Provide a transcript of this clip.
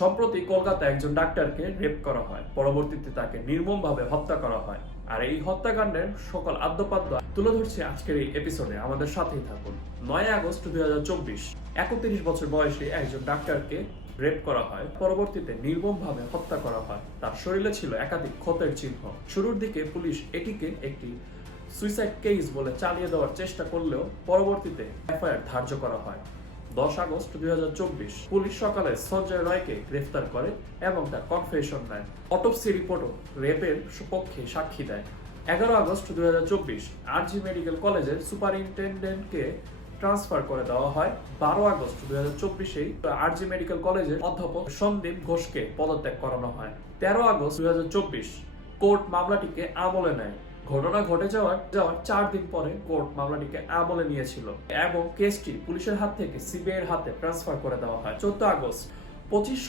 সম্প্রতি কলকাতায় একজন ডাক্তারকে রেপ করা হয়, পরবর্তীতে তাকে নির্মমভাবে হত্যা করা হয়। আর এই হত্যাকাণ্ডের সকল আদ্যপাদ্য তুলে ধরছে আজকের এই এপিসোডে, আমাদের সাথেই থাকুন। 9 আগস্ট 2024, 31 বছর বয়সী একজন ডাক্তারকে রেপ করা হয়, পরবর্তীতে নির্মমভাবে হত্যা করা হয়। তার শরীরে ছিল একাধিক ক্ষতের চিহ্ন। শুরুর দিকে পুলিশ এটিকে একটি সুইসাইড কেস বলে চালিয়ে দেওয়ার চেষ্টা করলেও পরবর্তীতে এফআইআর ধার্য করা হয়। 10 আগস্ট 2024, পুলিশ সকালে সঞ্জয় রায়কে গ্রেফতার করে এবং তার কনফেশন নেয়। অটোপসি রিপোর্টও রেপের পক্ষে সাক্ষী দেয়। 11 আগস্ট 2024, আরজি মেডিকেল কলেজের সুপারিনটেন্ডেন্টকে ট্রান্সফার করে দেওয়া হয়। 12 আগস্ট 2024 আরজি মেডিকেল কলেজের অধ্যাপক সন্দীপ ঘোষকে পদত্যাগ করানো হয়। 13 আগস্ট 2024, কোর্ট মামলাটিকে আমলে নেয়। ঘটনা ঘটে যাওয়ার 4 দিন পরে কোর্ট মামলাটিকে আমলে নিয়েছিল এবং কেসটি পুলিশের হাত থেকে সিবিআই এর হাতে ট্রান্সফার করে দেওয়া হয়। 14 আগস্ট, 25